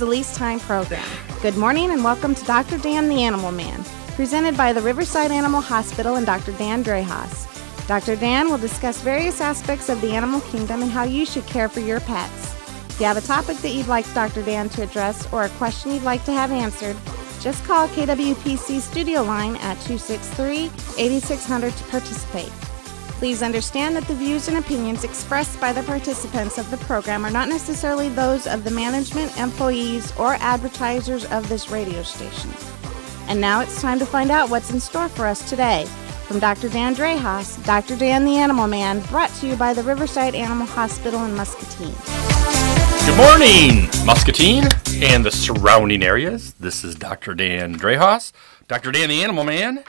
The Lease Time program. Good morning and welcome to Dr. Dan the Animal Man, presented by the Riverside Animal Hospital and Dr. Dan Drehas. Dr. Dan will discuss various aspects of the animal kingdom and how you should care for your pets. If you have a topic that you'd like Dr. Dan to address or a question you'd like to have answered, just call KWPC studio line at 263-8600 to participate. Please understand that the views and opinions expressed by the participants of the program are not necessarily those of the management, employees, or advertisers of this radio station. And now it's time to find out what's in store for us today. From Dr. Dan Drehas, Dr. Dan the Animal Man, brought to you by the Riverside Animal Hospital in Muscatine. Good morning, Muscatine and the surrounding areas. This is Dr. Dan Drehas, Dr. Dan the Animal Man,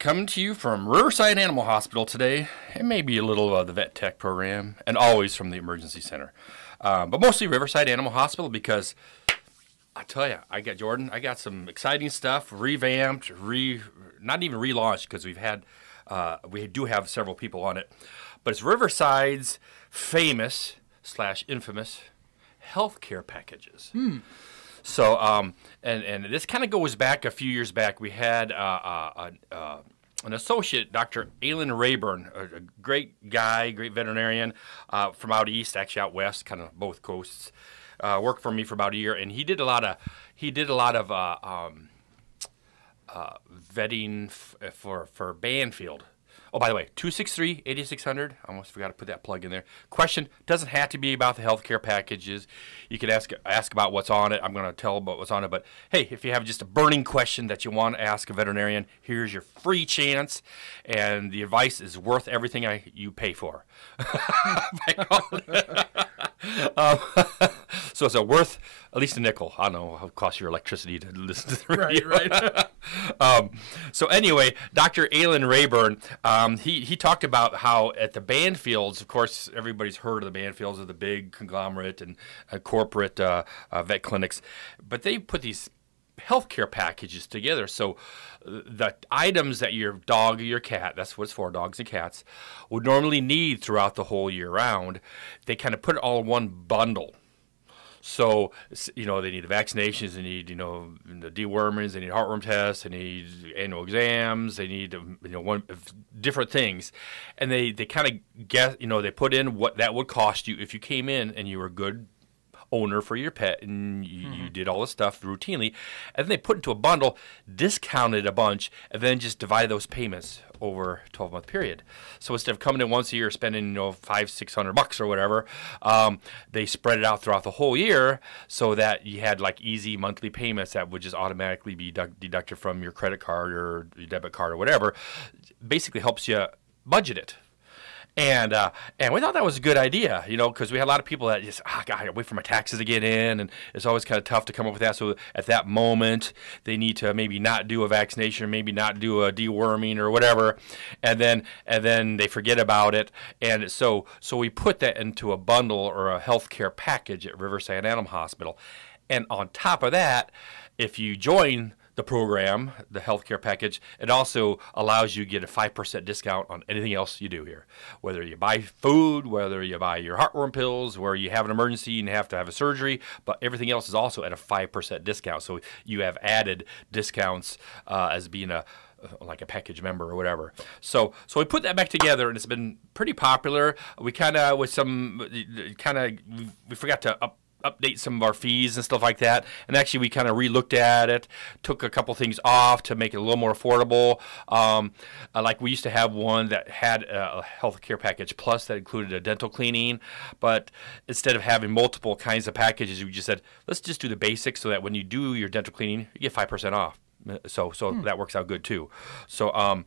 coming to you from Riverside Animal Hospital today, and maybe a little of the Vet Tech program, and always from the Emergency Center. But mostly Riverside Animal Hospital because, I tell you, I got some exciting stuff, revamped, not even relaunched because we do have several people on it. But it's Riverside's famous / infamous healthcare packages. So, and this kind of goes back a few years back. We had an associate, Dr. Alan Rayburn, a great guy, great veterinarian from out east, actually out west, kind of both coasts. Worked for me for about a year, and he did a lot of vetting for Banfield. Oh, by the way, 263-8600. I almost forgot to put that plug in there. Question doesn't have to be about the healthcare packages. You can ask about what's on it. I'm going to tell about what's on it. But, hey, if you have just a burning question that you want to ask a veterinarian, here's your free chance. And the advice is worth everything you pay for. So it's worth at least a nickel. I don't know how it costs your electricity to listen to the radio. Right. So anyway, Dr. Alan Rayburn, he talked about how at the Banfields, of course, everybody's heard of the Banfields, of the big conglomerate and corporate vet clinics, but they put these healthcare packages together. So the items that your dog or your cat, that's what it's for, dogs and cats, would normally need throughout the whole year round, they kind of put it all in one bundle. So, they need the vaccinations, they need, the dewormings, they need heartworm tests, they need annual exams, they need, different things. And they kind of guess, they put in what that would cost you if you came in and you were a good owner for your pet and you did all this stuff routinely. And then they put into a bundle, discounted a bunch, and then just divide those payments over a 12-month period. So instead of coming in once a year spending $500-600 or whatever, they spread it out throughout the whole year so that you had like easy monthly payments that would just automatically be deducted from your credit card or your debit card or whatever. Basically helps you budget it. And we thought that was a good idea, because we had a lot of people that just, God, I gotta wait for my taxes to get in, and it's always kind of tough to come up with that. So at that moment, they need to maybe not do a vaccination, or maybe not do a deworming or whatever, and then they forget about it. And so we put that into a bundle or a healthcare package at Riverside Animal Hospital. And on top of that, if you join the program, the healthcare package, it also allows you to get a 5% discount on anything else you do here. Whether you buy food, whether you buy your heartworm pills, where you have an emergency and have to have a surgery, but everything else is also at a 5% discount. So you have added discounts as being like a package member or whatever. So we put that back together, and it's been pretty popular. We kind of, we forgot to update some of our fees and stuff like that. And actually, we kind of re-looked at it, took a couple things off to make it a little more affordable. Like we used to have one that had a healthcare package plus that included a dental cleaning. But instead of having multiple kinds of packages, we just said, let's just do the basics so that when you do your dental cleaning, you get 5% off. So that works out good too. So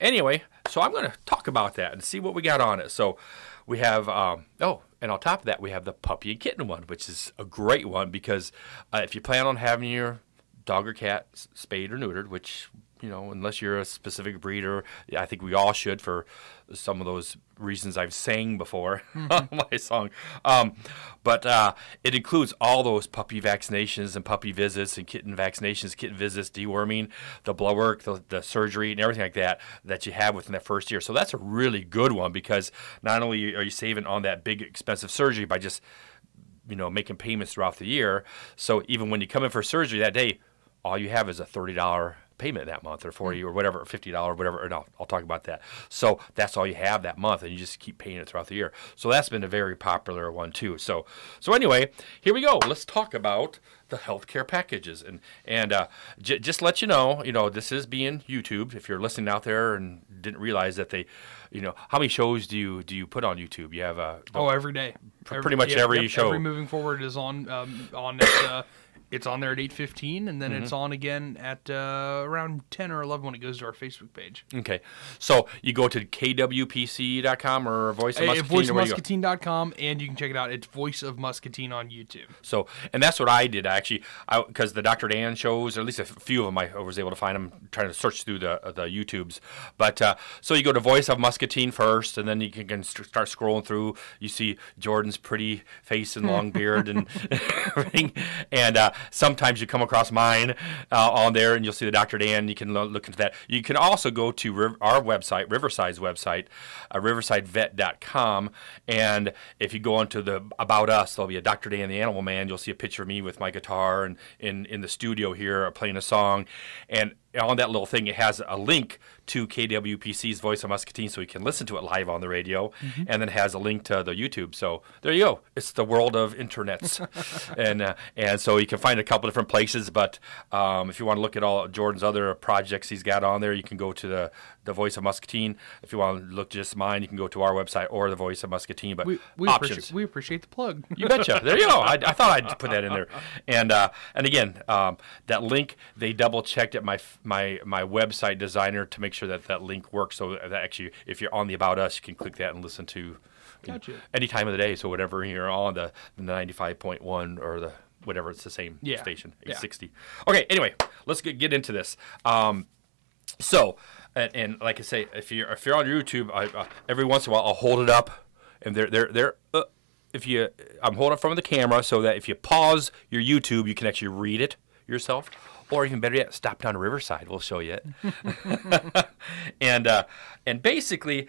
anyway, so I'm going to talk about that and see what we got on it. So we have, and on top of that, we have the puppy and kitten one, which is a great one because if you plan on having your dog or cat spayed or neutered, which, unless you're a specific breeder, I think we all should for some of those reasons I've sang before on my song. But it includes all those puppy vaccinations and puppy visits and kitten vaccinations, kitten visits, deworming, the blood work, the surgery, and everything like that you have within that first year. So that's a really good one because not only are you saving on that big expensive surgery by just making payments throughout the year. So even when you come in for surgery that day, all you have is a $30 payment that month, or $40 or whatever, or $50, whatever. Or no, I'll talk about that. So that's all you have that month, and you just keep paying it throughout the year. So that's been a very popular one too. So anyway, here we go. Let's talk about the healthcare packages, and just to let you know, this is being YouTubed. If you're listening out there and didn't realize that they, how many shows do you put on YouTube? You have every day, pretty much every show. Every Moving Forward is on at, it's on there at 8:15, and then it's on again at around 10 or 11 when it goes to our Facebook page. Okay. So you go to kwpc.com or Voice of Muscatine. VoiceOfMuscatine.com, and you can check it out. It's Voice of Muscatine on YouTube. So, and that's what I did, actually, because the Dr. Dan shows, or at least a few of them, I was able to find them trying to search through the YouTubes. But so you go to Voice of Muscatine first, and then you can start scrolling through. You see Jordan's pretty face and long beard and everything. And sometimes you come across mine on there, and you'll see the Dr. Dan. You can look into that. You can also go to our website, Riverside's website, riversidevet.com, and if you go onto the About Us, there'll be a Dr. Dan the Animal Man. You'll see a picture of me with my guitar and in the studio here playing a song, and on that little thing, it has a link to KWPC's Voice of Muscatine, so you can listen to it live on the radio, and then it has a link to the YouTube. So there you go. It's the world of internets, and so you can find a couple different places. But if you want to look at all Jordan's other projects he's got on there, you can go to the Voice of Muscatine. If you want to look just mine, you can go to our website or the Voice of Muscatine. But options. We appreciate the plug. You betcha. There you go. I thought I'd put that in there. And again, that link, they double checked at my website designer to make sure that link works. So that actually, if you're on the About Us, you can click that and listen to any time of the day. So whatever you're on, the 95.1 or the whatever, it's the same station, 860. Okay. Anyway, let's get into this. So. And like I say, if you're on YouTube, every once in a while I'll hold it up, and I'm holding it from the camera so that if you pause your YouTube, you can actually read it yourself, or even better yet, stop down to Riverside. We'll show you it. And basically,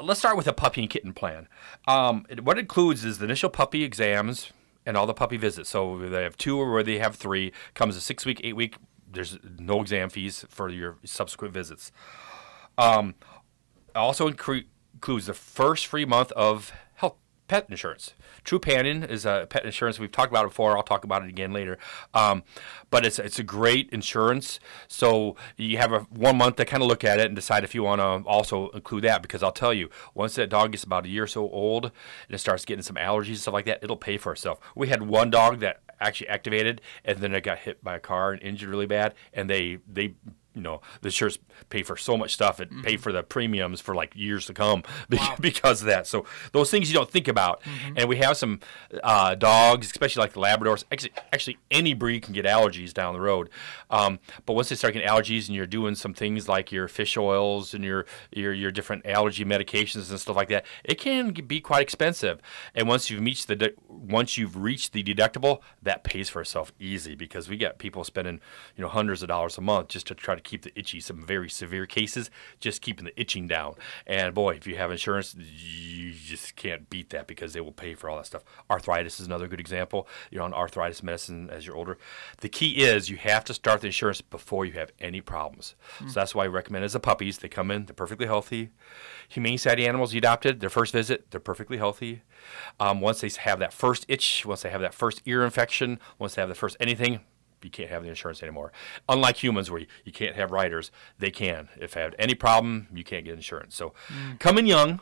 let's start with a puppy and kitten plan. What it includes is the initial puppy exams and all the puppy visits. So they have 2 or they have 3. Comes a 6-week, 8-week. There's no exam fees for your subsequent visits. Also includes the first free month of pet insurance. True Panion is a pet insurance. We've talked about it before. I'll talk about it again later. But it's a great insurance. So you have 1 month to kind of look at it and decide if you want to also include that. Because I'll tell you, once that dog gets about a year or so old and it starts getting some allergies and stuff like that, it'll pay for itself. We had one dog that actually activated, and then it got hit by a car and injured really bad, and they the insurance pay for so much stuff. It pay for the premiums for like years to come because of that. So those things you don't think about. And we have some dogs, especially like the Labradors. Actually, any breed can get allergies down the road. But once they start getting allergies, and you're doing some things like your fish oils and your different allergy medications and stuff like that, it can be quite expensive. And once you've reached the deductible, that pays for itself easy, because we get people spending hundreds of dollars a month just to try to keep the itchy. Some very severe cases, just keeping the itching down. And boy, if you have insurance, you just can't beat that, because they will pay for all that stuff. Arthritis is another good example. You're on arthritis medicine as you're older. The key is you have to start the insurance before you have any problems. So that's why I recommend as the puppies, they come in, they're perfectly healthy. Humane Society animals you adopted, their first visit, they're perfectly healthy. Once they have that first itch, once they have that first ear infection, once they have the first anything, you can't have the insurance anymore. Unlike humans, where you can't have riders, they can. If they have any problem, you can't get insurance. So come in young.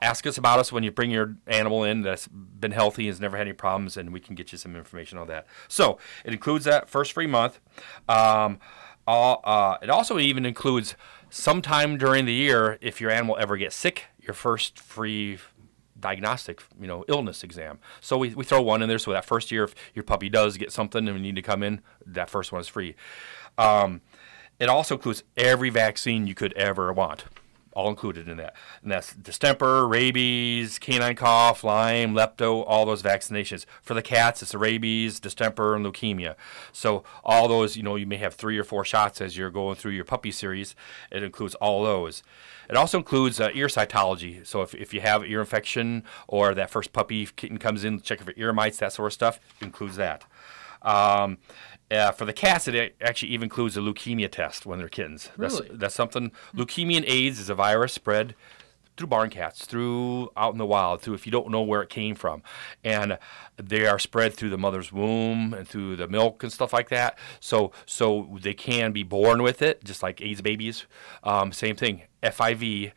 Ask us about us when you bring your animal in that's been healthy and has never had any problems, and we can get you some information on that. So it includes that first free month. It also even includes sometime during the year, if your animal ever gets sick, your first free diagnostic, illness exam. So we throw one in there, so that first year, if your puppy does get something and we need to come in, that first one is free. It also includes every vaccine you could ever want. all included in that. And that's distemper, rabies, canine cough, Lyme, lepto, all those vaccinations. For the cats, it's the rabies, distemper, and leukemia. So all those, you may have 3 or 4 shots as you're going through your puppy series. It includes all those. It also includes ear cytology. So if you have ear infection or that first puppy kitten comes in, checking for ear mites, that sort of stuff, it includes that. For the cats, it actually even includes a leukemia test when they're kittens. Really? That's something. Leukemia and AIDS is a virus spread through barn cats, out in the wild, if you don't know where it came from. And they are spread through the mother's womb and through the milk and stuff like that. So they can be born with it, just like AIDS babies. Same thing. FIV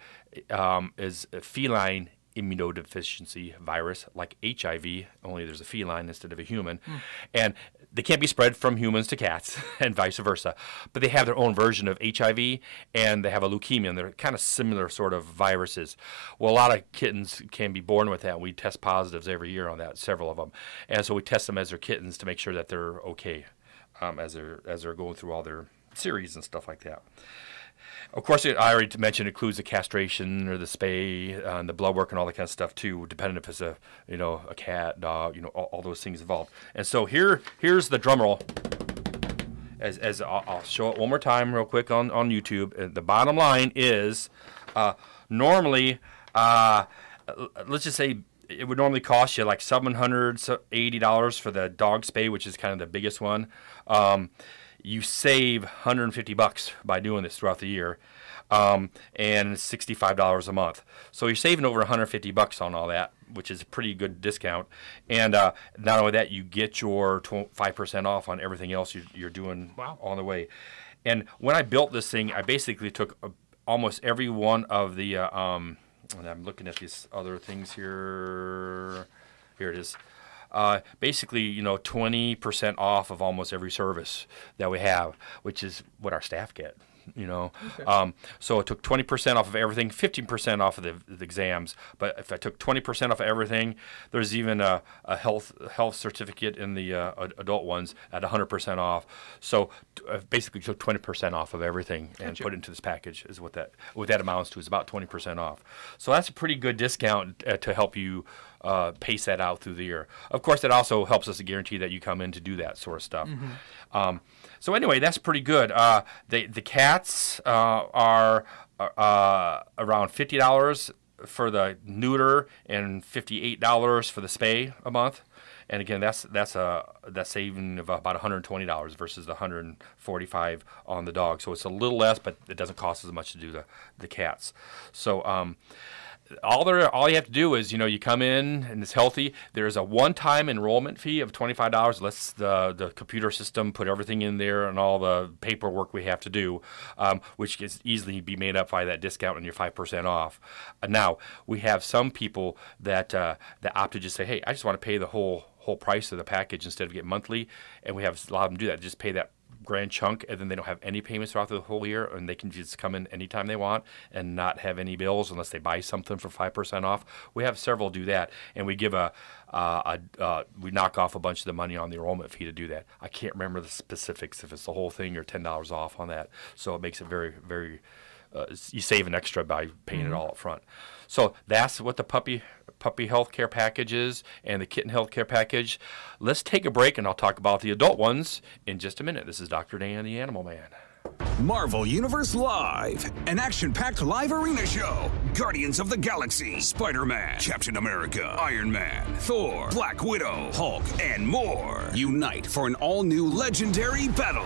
is a feline immunodeficiency virus, like HIV, only there's a feline instead of a human. And they can't be spread from humans to cats and vice versa. But they have their own version of HIV, and they have a leukemia, and they're kind of similar sort of viruses. Well, a lot of kittens can be born with that. We test positives every year on that, several of them. And so we test them as they're kittens to make sure that they're okay as they're going through all their series and stuff like that. Of course, I already mentioned it includes the castration or the spay, and the blood work and all that kind of stuff too, depending if it's a cat, dog, all those things involved. And so here's the drum roll. As I'll show it one more time real quick on YouTube. The bottom line is normally, let's just say it would normally cost you like $780 for the dog spay, which is kind of the biggest one. You save $150 by doing this throughout the year, and $65 a month. So you're saving over $150 on all that, which is a pretty good discount. And not only that, you get your 5% off on everything else you're doing on the way. And when I built this thing, I basically took almost every one of the, and I'm looking at these other things here. Here it is. Basically, 20% off of almost every service that we have, which is what our staff get. Okay. So it took 20% off of everything, 15% off of the exams. But if I took 20% off of everything, there's even a health certificate in the adult ones at 100% off. So basically took 20% off of everything and put it into this package is what that amounts to, is about 20% off. So that's a pretty good discount to help you pace that out through the year. Of course, that also helps us to guarantee that you come in to do that sort of stuff. Mm-hmm. So anyway, that's pretty good. The cats are around $50 for the neuter and $58 for the spay a month. And again, that's saving of about $120 versus the $145 on the dog. So it's a little less, but it doesn't cost as much to do the cats. So all you have to do is, you come in and it's healthy. There's a one-time enrollment fee of $25. Lets the computer system put everything in there and all the paperwork we have to do, which can easily be made up by that discount and your 5% off. Now, we have some people that opt to just say, hey, I just want to pay the whole price of the package instead of get monthly, and we have a lot of them do that. Just pay that grand chunk, and then they don't have any payments throughout the whole year, and they can just come in anytime they want and not have any bills unless they buy something for 5% off. We have several do that, and we give we knock off a bunch of the money on the enrollment fee to do that. I can't remember the specifics if it's the whole thing or $10 off on that. So it makes it very, very you save an extra by paying it all up front. So that's what the puppy health care package is and the kitten health care package. Let's take a break, and I'll talk about the adult ones in just a minute. This is Dr. Dan, the Animal Man. Marvel Universe Live, an action-packed live arena show. Guardians of the Galaxy, Spider-Man, Captain America, Iron Man, Thor, Black Widow, Hulk, and more. Unite for an all-new legendary battle.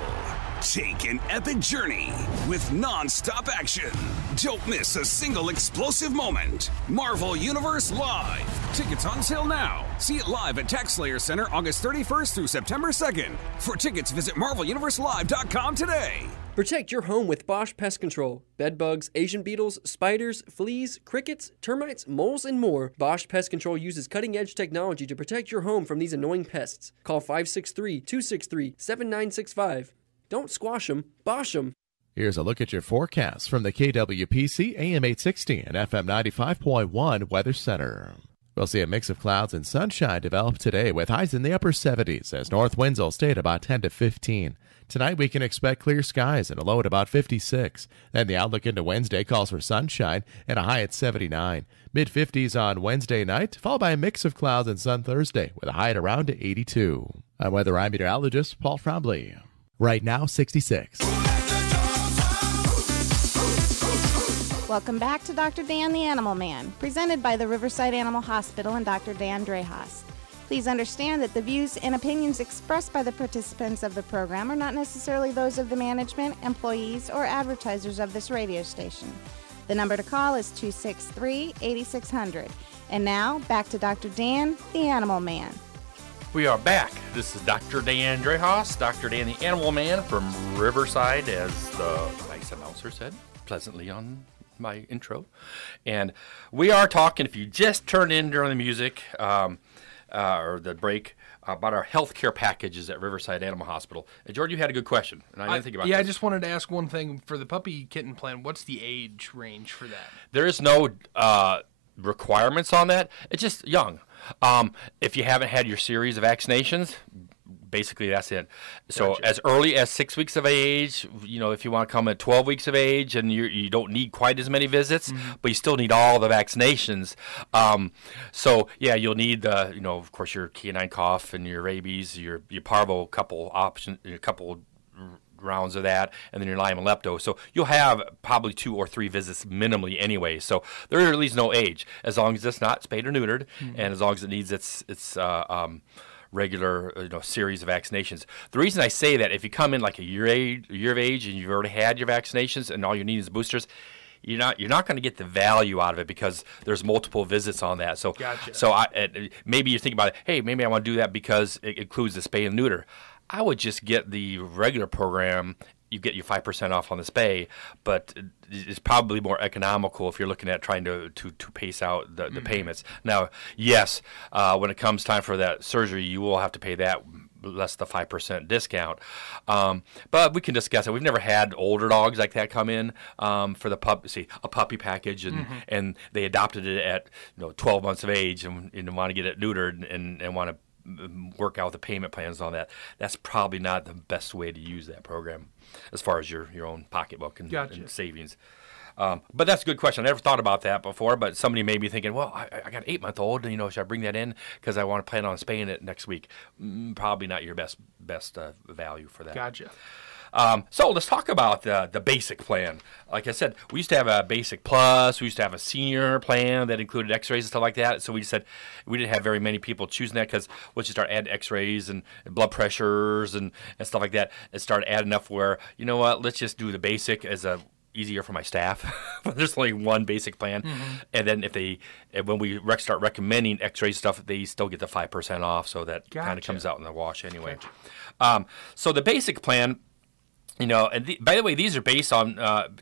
Take an epic journey with non-stop action. Don't miss a single explosive moment. Marvel Universe Live. Tickets on sale now. See it live at TaxSlayer Center August 31st through September 2nd. For tickets, visit MarvelUniverseLive.com today. Protect your home with Bosch Pest Control. Bed bugs, Asian beetles, spiders, fleas, crickets, termites, moles, and more. Bosch Pest Control uses cutting-edge technology to protect your home from these annoying pests. Call 563-263-7965. Don't squash them, Bosch them. Here's a look at your forecast from the KWPC AM 860 and FM 95.1 Weather Center. We'll see a mix of clouds and sunshine develop today with highs in the upper 70s as north winds will stay at about 10 to 15. Tonight we can expect clear skies and a low at about 56. Then the outlook into Wednesday calls for sunshine and a high at 79. Mid-50s on Wednesday night, followed by a mix of clouds and sun Thursday with a high at around 82. I'm weather meteorologist Paul Frombley. Right now, 66. Welcome back to Dr. Dan the Animal Man, presented by the Riverside Animal Hospital and Dr. Dan Drehas. Please understand that the views and opinions expressed by the participants of the program are not necessarily those of the management, employees, or advertisers of this radio station. The number to call is 263-8600. And now, back to Dr. Dan the Animal Man. We are back. This is Dr. Dan Drehas, Dr. Dan the Animal Man from Riverside, as the nice announcer said pleasantly on my intro. And we are talking, if you just turned in during the music or the break, about our health care packages at Riverside Animal Hospital. And Jordan, you had a good question, and I didn't think about this. I just wanted to ask one thing. For the puppy kitten plan, what's the age range for that? There is no requirements on that. It's just young. If you haven't had your series of vaccinations, basically that's it. So Gotcha. As early as 6 weeks of age, if you want to come at 12 weeks of age and you don't need quite as many visits, but you still need all the vaccinations. So yeah, you'll need of course, your canine cough and your rabies, your parvo, couple rounds of that, and then your Lyme and lepto. So you'll have probably 2 or 3 visits minimally anyway. So there really is no age, as long as it's not spayed or neutered, and as long as it needs its regular series of vaccinations. The reason I say that, if you come in like a year of age and you've already had your vaccinations and all you need is boosters, you're not going to get the value out of it because there's multiple visits on that. So Gotcha. So maybe you're thinking about it, hey, maybe I want to do that because it includes the spay and neuter. I would just get the regular program. You get your 5% off on the spay, but it's probably more economical if you're looking at trying to pace out the payments. Now, yes, when it comes time for that surgery, you will have to pay that less the 5% discount. But we can discuss it. We've never had older dogs like that come in for the a puppy package, and they adopted it at 12 months of age and want to get it neutered and want to work out the payment plans on that. That's probably not the best way to use that program as far as your own pocketbook and savings. But that's a good question. I never thought about that before, but somebody may be thinking, well, I got an 8-month-old, should I bring that in because I want to plan on spaying it next week? Probably not your best value for that. Gotcha. So let's talk about the basic plan. Like I said, we used to have a basic plus. We used to have a senior plan that included x-rays and stuff like that. So we said we didn't have very many people choosing that because once you start adding x-rays and blood pressures and stuff like that, it started adding up where, let's just do the basic as easier for my staff. There's only one basic plan. And then when we start recommending x-ray stuff, they still get the 5% off. So that kind of comes out in the wash anyway. Gotcha. So the basic plan, and by the way, these are based on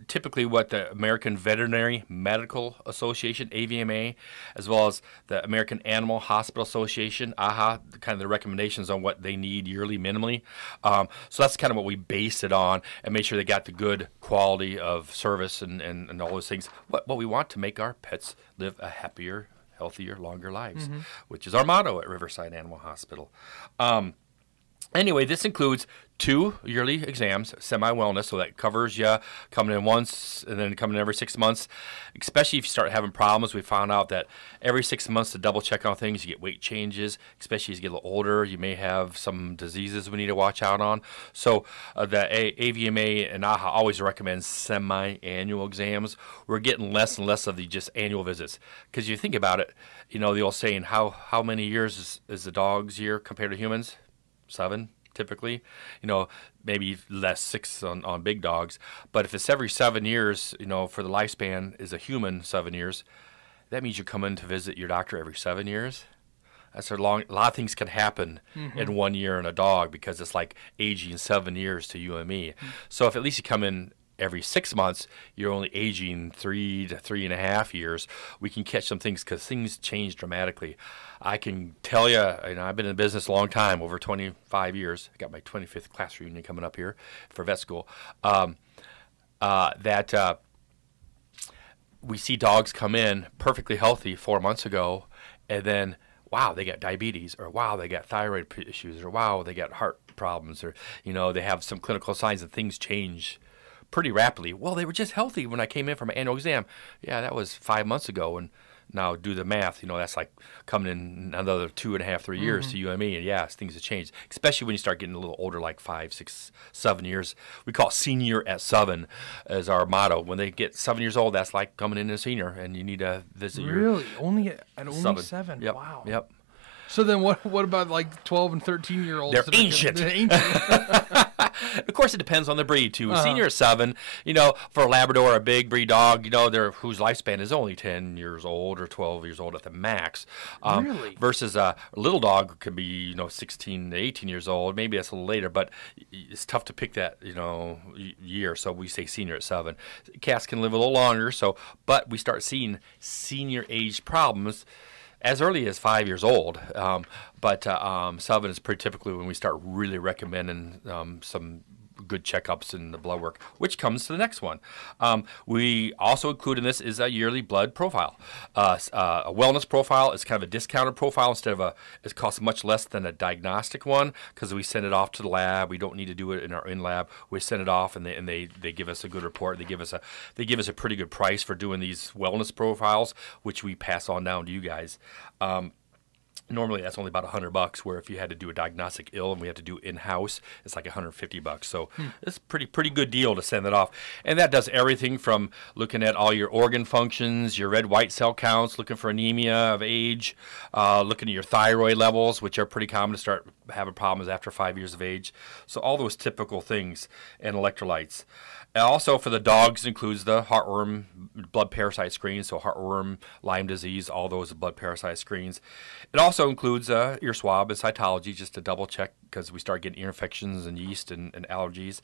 typically what the American Veterinary Medical Association, AVMA, as well as the American Animal Hospital Association, AHA, kind of the recommendations on what they need yearly minimally. So that's kind of what we base it on and make sure they got the good quality of service and all those things. What we want to make our pets live a happier, healthier, longer lives, which is our motto at Riverside Animal Hospital. Anyway, this includes 2 yearly exams, semi-wellness, so that covers you coming in once and then coming in every 6 months, especially if you start having problems. We found out that every 6 months to double check on things, you get weight changes, especially as you get a little older. You may have some diseases we need to watch out on. So the AVMA and AHA always recommends semi-annual exams. We're getting less and less of the just annual visits because you think about it, the old saying, how many years is the dog's year compared to humans? 7 typically, maybe less, 6 on big dogs. But if it's every 7 years, for the lifespan is a human 7 years, that means you come in to visit your doctor every 7 years. That's a lot of things can happen in 1 year in a dog because it's like aging 7 years to you and me. So if at least you come in every 6 months, you're only aging 3 to 3.5 years. We can catch some things because things change dramatically. I can tell you, I've been in business a long time, over 25 years. I got my 25th class reunion coming up here for vet school. That we see dogs come in perfectly healthy 4 months ago, and then wow, they got diabetes, or wow, they got thyroid issues, or wow, they got heart problems, or they have some clinical signs and things change pretty rapidly. Well, they were just healthy when I came in for my annual exam. Yeah, that was 5 months ago, and now do the math. That's like coming in another 2.5, 3 years to you and me. And yes, things have changed, especially when you start getting a little older, like 5, 6, 7 years. We call it senior at 7 as our motto. When they get 7 years old, that's like coming in as a senior, and you need to visit Really? Only 7? Yep. Wow. Yep. So then what about like 12 and 13-year-olds? They're ancient. They're ancient. Of course, it depends on the breed, too. Senior at 7, for a Labrador, a big breed dog, whose lifespan is only 10 years old or 12 years old at the max. Really? Versus a little dog could be, 16 to 18 years old. Maybe that's a little later, but it's tough to pick that, year. So we say senior at 7. Cats can live a little longer, but we start seeing senior age problems as early as 5 years old, but 7 is pretty typically when we start really recommending some good checkups and the blood work, which comes to the next one. We also include in this is a yearly blood profile. A wellness profile is kind of a discounted profile instead of it costs much less than a diagnostic one because we send it off to the lab. We don't need to do it in our in-lab. We send it off and they give us a good report. They give us a pretty good price for doing these wellness profiles, which we pass on down to you guys. Normally that's only about $100, where if you had to do a diagnostic ill and we have to do it in-house, it's like $150. So it's a pretty good deal to send it off. And that does everything from looking at all your organ functions, your red white cell counts, looking for anemia of age, looking at your thyroid levels, which are pretty common to start having problems after 5 years of age. So all those typical things, and electrolytes. And also for the dogs includes the heartworm blood parasite screens, so heartworm, Lyme disease, all those blood parasite screens. It also includes ear swab and cytology just to double check because we start getting ear infections and yeast and allergies.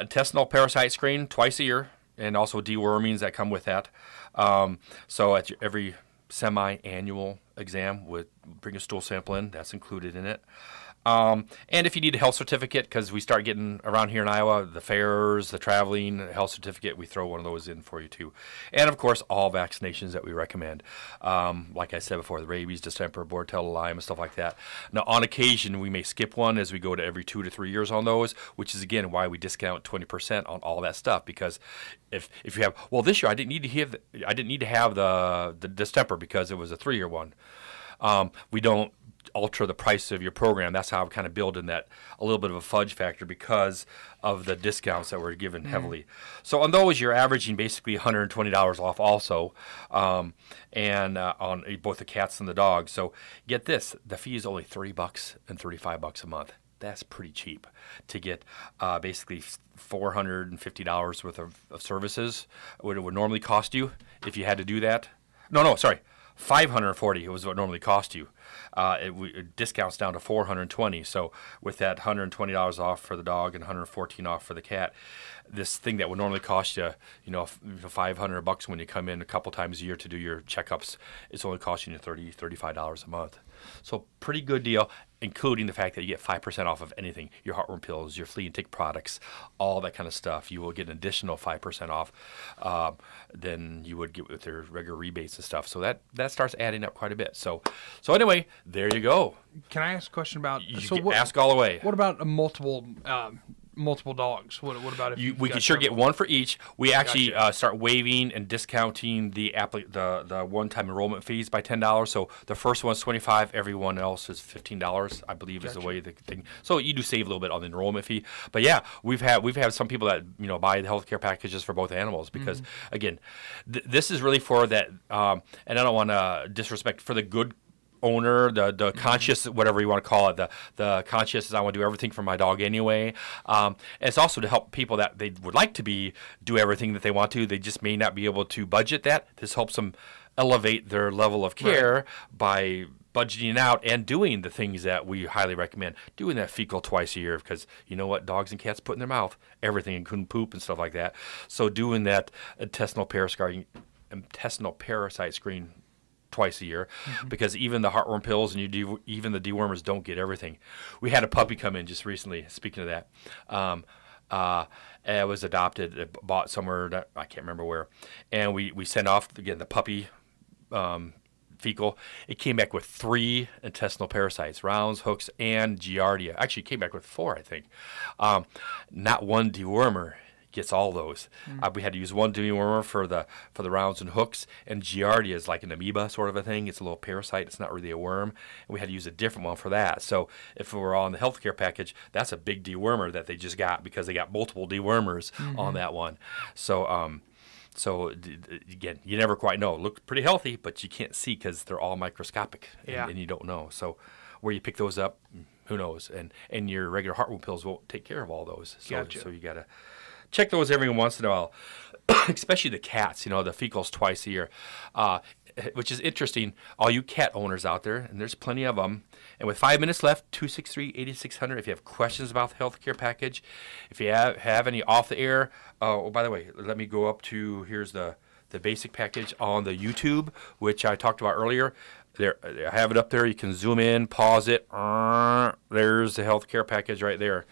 Intestinal parasite screen twice a year, and also dewormings that come with that. So at every semi-annual exam, bring a stool sample in. That's included in it. And if you need a health certificate, because we start getting around here in Iowa, the fairs, the traveling health certificate, we throw one of those in for you too. And of course, all vaccinations that we recommend. Like I said before, the rabies, distemper, Bordetella, Lyme, and stuff like that. Now, on occasion, we may skip one as we go to every 2 to 3 years on those, which is again why we discount 20% on all that stuff. Because if you have, well, this year I didn't need to have the distemper because it was a 3-year one. We don't alter the price of your program. That's how I'm kind of building that a little bit of a fudge factor because of the discounts that we're given heavily. So on those, you're averaging basically $120 off also, and on both the cats and the dogs. So get this, the fee is only $30 and $35 a month. That's pretty cheap to get basically $450 worth of services. What it would normally cost you if you had to do that. No, sorry. $540 was what it normally cost you. It discounts down to $420. So with that $120 off for the dog and $114 off for the cat, this thing that would normally cost you, $500 when you come in a couple times a year to do your checkups, it's only costing you $35 a month. So pretty good deal, including the fact that you get 5% off of anything, your heartworm pills, your flea and tick products, all that kind of stuff. You will get an additional 5% off than you would get with their regular rebates and stuff. So that starts adding up quite a bit. So anyway, there you go. Can I ask a question about? Ask all the way. What about multiple dogs? What about if we can sure get one for each. We actually start waiving and discounting the one-time enrollment fees by $10. So the first one's $25. Everyone else is $15. I believe is the way the thing. So you do save a little bit on the enrollment fee. But yeah, we've had some people that buy the healthcare packages for both animals because again, this is really for that. And I don't want to disrespect for the good owner, the conscious, whatever you want to call it, the conscious is I want to do everything for my dog anyway. And it's also to help people that they would like to do everything that they want to. They just may not be able to budget that. This helps them elevate their level of care by budgeting out and doing the things that we highly recommend. Doing that fecal twice a year because you know what dogs and cats put in their mouth? Everything, including poop and stuff like that. So doing that intestinal parasite screen twice a year because even the heartworm pills and even the dewormers don't get everything. We had a puppy come in just recently, speaking of that. It was adopted, bought somewhere, that I can't remember where, and we sent off, again, the puppy fecal. It came back with 3 intestinal parasites, rounds, hooks, and giardia. Actually, it came back with 4, I think. Not one dewormer gets all those. We had to use one dewormer for the rounds and hooks, and giardia is like an amoeba sort of a thing. It's a little parasite. It's not really a worm, and we had to use a different one for that. So if we were on the healthcare package, that's a big dewormer that they just got because they got multiple dewormers on that one. So again, you never quite know. It looks pretty healthy, but you can't see because they're all microscopic, and you don't know. So where you pick those up, who knows? And your regular heartworm pills won't take care of all those. So, Gotcha. So you got to check those every once in a while, especially the cats, the fecals twice a year, which is interesting. All you cat owners out there, and there's plenty of them. And with 5 minutes left, 263-8600, if you have questions about the healthcare package, if you have any off the air, by the way, let me go up to, here's the basic package on the YouTube, which I talked about earlier. There, I have it up there. You can zoom in, pause it. There's the healthcare package right there.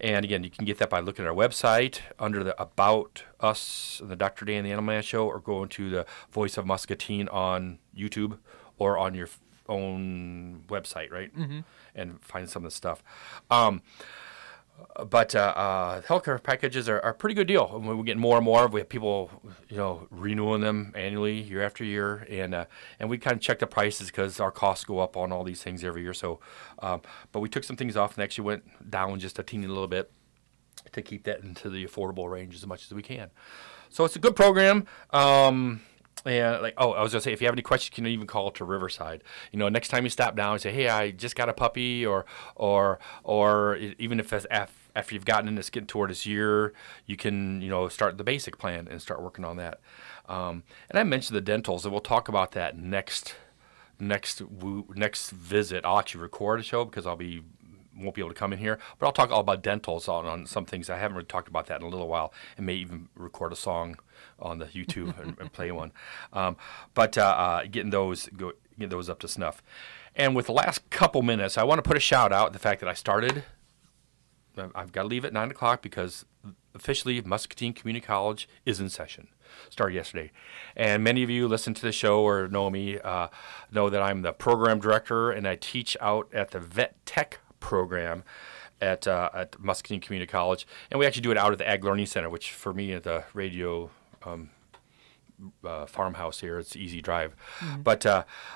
And again, you can get that by looking at our website under the About Us, the Dr. Dan the Animal Man Show, or going to the Voice of Muscatine on YouTube or on your own website, right? And find some of the stuff. But healthcare packages are a pretty good deal. We're getting more and more. We have people, renewing them annually, year after year, and we kind of check the prices because our costs go up on all these things every year. So, but we took some things off and actually went down just a teeny little bit to keep that into the affordable range as much as we can. So it's a good program. And I was gonna say, if you have any questions, you can even call to Riverside. Next time you stop down and say, "Hey, I just got a puppy," or even if it's after you've gotten in, it's getting toward this year, you can start the basic plan and start working on that. And I mentioned the dentals, and we'll talk about that next visit. I'll actually record a show because won't be able to come in here, but I'll talk all about dentals on some things. I haven't really talked about that in a little while, and may even record a song on the YouTube and play one. But getting those up to snuff. And with the last couple minutes, I want to put a shout out the fact that I started. I've got to leave at 9 o'clock because officially Muscatine Community College is in session. Started yesterday. And many of you listen to the show or know me, know that I'm the program director, and I teach out at the Vet Tech program at Muscatine Community College. And we actually do it out at the Ag Learning Center, which for me at the radio farmhouse here, it's easy drive. But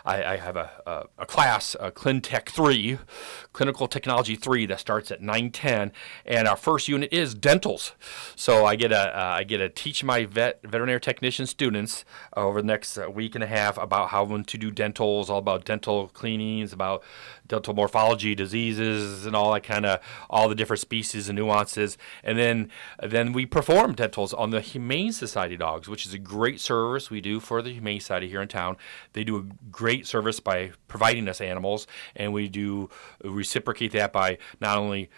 I have a class, ClinTech 3, Clinical Technology 3, that starts at 9:10, and our first unit is dentals. So I get to teach my veterinary technician students over the next week and a half about how to do dentals, all about dental cleanings, about dental morphology, diseases, and all the different species and nuances. And then we perform dentals on the Humane Society dogs, which is a great service we do for the Humane Society here in town. They do a great service by providing us animals, and we do reciprocate that by not only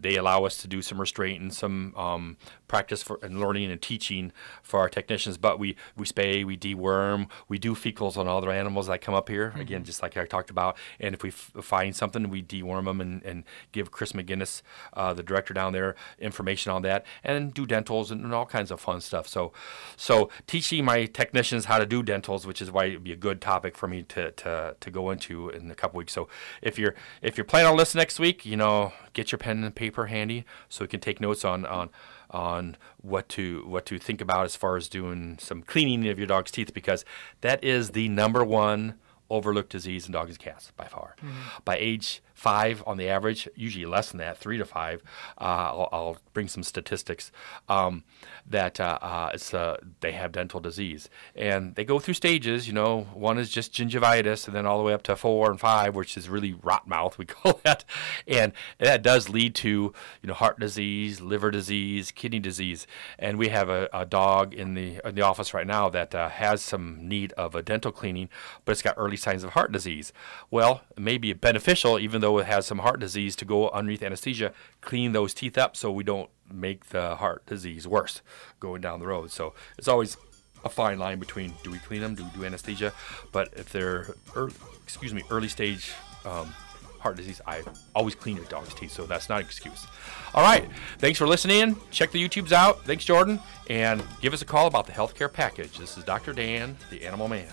they allow us to do some restraint and some practice for and learning and teaching for our technicians, but we spay, we deworm, we do fecals on other animals that come up here, again, just like I talked about. And if we find something, we deworm them and give Chris McGinnis, the director down there, information on that, and do dentals and all kinds of fun stuff. So teaching my technicians how to do dentals, which is why it would be a good topic for me to go into in a couple weeks. So if you're planning on listening next week, get your pen and paper handy so we can take notes on what to think about as far as doing some cleaning of your dog's teeth, because that is the number one overlooked disease in dogs and cats by far. By age 5 on the average, usually less than that, 3 to 5. I'll bring some statistics that they have dental disease, and they go through stages. One is just gingivitis, and then all the way up to 4 and 5, which is really rot mouth, we call that, and that does lead to heart disease, liver disease, kidney disease. And we have a dog in the office right now that has some need of a dental cleaning, but it's got early signs of heart disease. Well, it may be beneficial, even though it has some heart disease, to go underneath anesthesia, clean those teeth up so we don't make the heart disease worse going down the road. So it's always a fine line between, do we clean them, do we do anesthesia? But if they're early stage heart disease, I always clean your dog's teeth, so that's not an excuse. All right, thanks for listening. Check the YouTubes out. Thanks, Jordan, and give us a call about the healthcare package. This is Dr. Dan, the Animal Man.